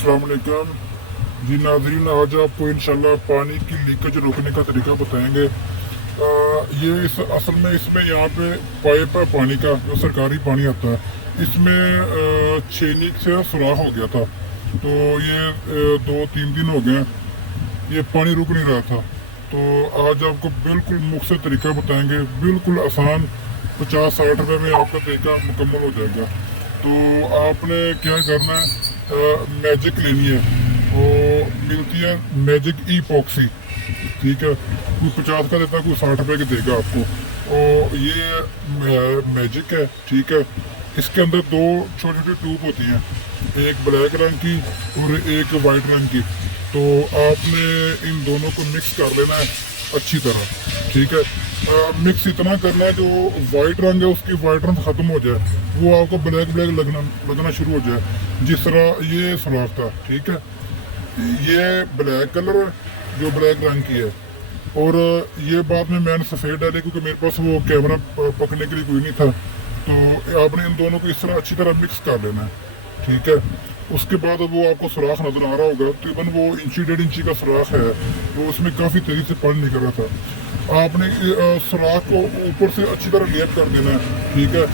السلام علیکم جی ناظرین، آج آپ کو انشاءاللہ پانی کی لیکج روکنے کا طریقہ بتائیں گے۔ یہ اصل میں اس میں یہاں پہ پائپ ہے پانی کا، جو سرکاری پانی آتا ہے، اس میں چھینک سے سوراخ ہو گیا تھا، تو یہ 2-3 دن ہو گئے ہیں، یہ پانی رک نہیں رہا تھا۔ تو آج آپ کو بالکل مختصر طریقہ بتائیں گے، بالکل آسان، 50-60 روپے میں آپ کا طریقہ مکمل ہو جائے گا۔ تو آپ نے کیا کرنا ہے، میجک لینی ہے، وہ ملتی ہے میجک ای پاکسی، ٹھیک ہے، کوئی 50 کا دیتا ہے، کوئی 60 روپے کی دے گا آپ کو۔ اور یہ میجک ہے، ٹھیک ہے، اس کے اندر 2 چھوٹی چھوٹی ٹیوب ہوتی ہیں، ایک بلیک رنگ کی اور ایک وائٹ رنگ کی۔ تو آپ نے ان دونوں کو مکس کر لینا ہے اچھی طرح، ٹھیک ہے۔ مکس اتنا کرنا ہے جو وائٹ رنگ ہے اس کی وائٹ رنگ ختم ہو جائے، وہ آپ کو بلیک لگنا شروع ہو جائے، جس طرح یہ سوراخ تھا، ٹھیک ہے۔ یہ بلیک کلر ہے جو بلیک رنگ کی ہے، اور یہ بعد میں نے سفید ڈالی کیونکہ میرے پاس وہ کیمرہ پکڑنے کے لیے کوئی نہیں تھا۔ تو آپ نے ان دونوں کو اس طرح اچھی طرح مکس کر لینا ہے، ٹھیک ہے۔ اس کے بعد وہ آپ کو سوراخ نظر آ رہا ہوگا، تقریباً وہ 1.5 انچی کا سوراخ ہے، وہ اس میں کافی تیزی سے پانی نکل رہا تھا۔ آپ نے سوراخ کو اوپر سے اچھی طرح لیپ کر دینا ہے، ٹھیک ہے۔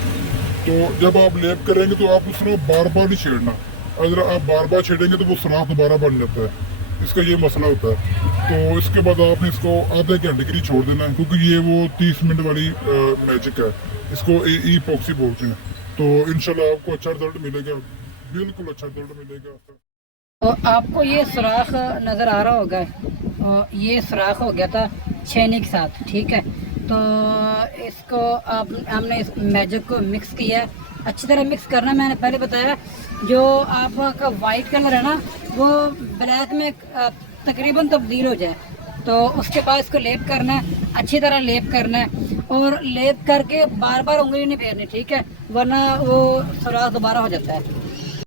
تو جب آپ لیپ کریں گے تو آپ اس کو بار بار نہیں چھیڑنا، اگر آپ بار بار چھیڑیں گے تو وہ سوراخ دوبارہ بن جاتا ہے، اس کا یہ مسئلہ ہوتا ہے۔ تو اس کے بعد آپ نے اس کو آدھے گھنٹے کے لیے چھوڑ دینا ہے، کیونکہ یہ وہ 30 منٹ والی میجک ہے، اس کو ای پاکسی بولتے ہیں۔ تو انشاءاللہ آپ کو اچھا رزلٹ ملے گا، بالکل اچھا رزلٹ ملے گا۔ تو آپ کو یہ سوراخ نظر آ رہا ہوگا، یہ سوراخ ہو گیا تھا چھینی کے ساتھ، ٹھیک ہے۔ تو اس کو ہم نے اس میجک کو مکس کیا ہے، اچھی طرح مکس کرنا، میں نے پہلے بتایا۔ جو آپ کا وائٹ کلر ہے نا، وہ بلیک میں تقریباً تبدیل ہو جائے، تو اس کے بعد اس کو لیپ کرنا ہے، اچھی طرح لیپ کرنا ہے، اور لیپ کر کے بار بار انگلی نہیں پھیرنی، ٹھیک ہے، ورنہ وہ سوراخ دوبارہ ہو جاتا ہے۔